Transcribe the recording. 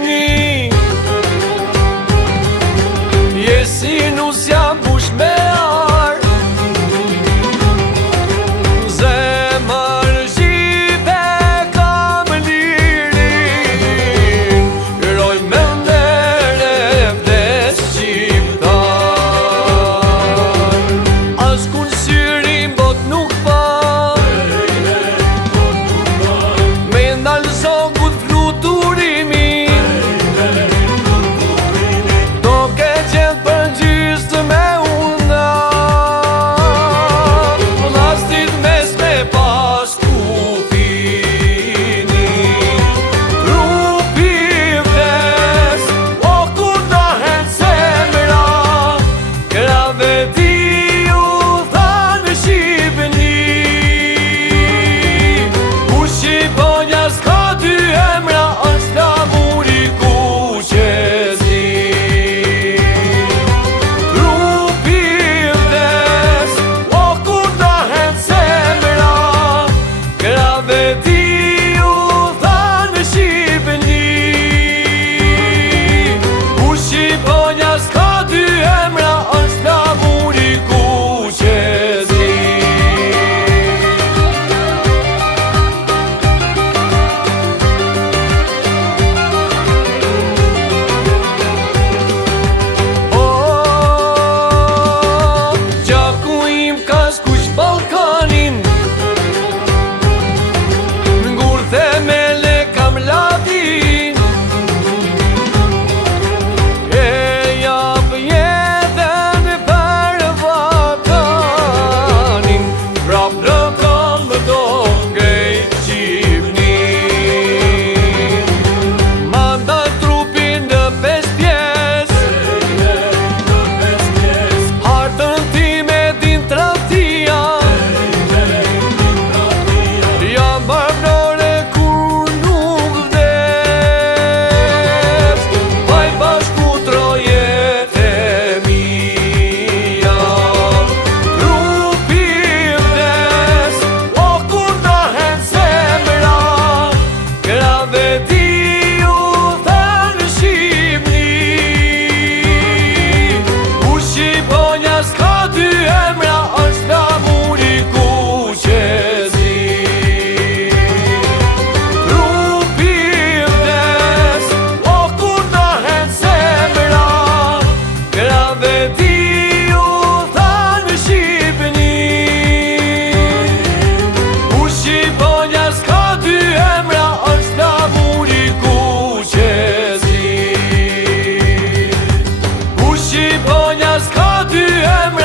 Shqipni. Jesi nusja bush me ar, zemër shqipe kam lirin, roj me ndere vdes shqiptar. As kun syrin bot nuk pa, me ndal zogut fluturimi, do ke qenë për gjysë me undar, vlastit mes me pas kufini. Trupi vdes, o ku dahen zemra, krave ti u thanë Shqipni. U Shqiponja s'ka dy emra, është lavuri kuqezi. Trupi vdes, o ku dahen zemra, krave ti u thanë Shqipni. U Shqiponja s'ka dy emra, është lavuri kuqezi. Gjaku im ka s'kuq Ballkanin, ngur themele kam ladin, e jap jetën për vatanin, prap në kam do ngrejt Shqipnin. Manda trupin në 5 pjesë, hartën time din tradhtia, jam barbare kur nuk vdes, vaj bashku trojet e mia. Trupi vdes, o ku dahen zemra, krave ti u thanë Shqipni. U Shqiponja s'ka dy emra, është lavuri kuqezi. Trupi vdes, o ku dahen zemra, krave ti u thanë Shqipni. U Shqiponja s'ka dy emra, është lavuri kuqezi. U Shqiponja s'ka dy emra,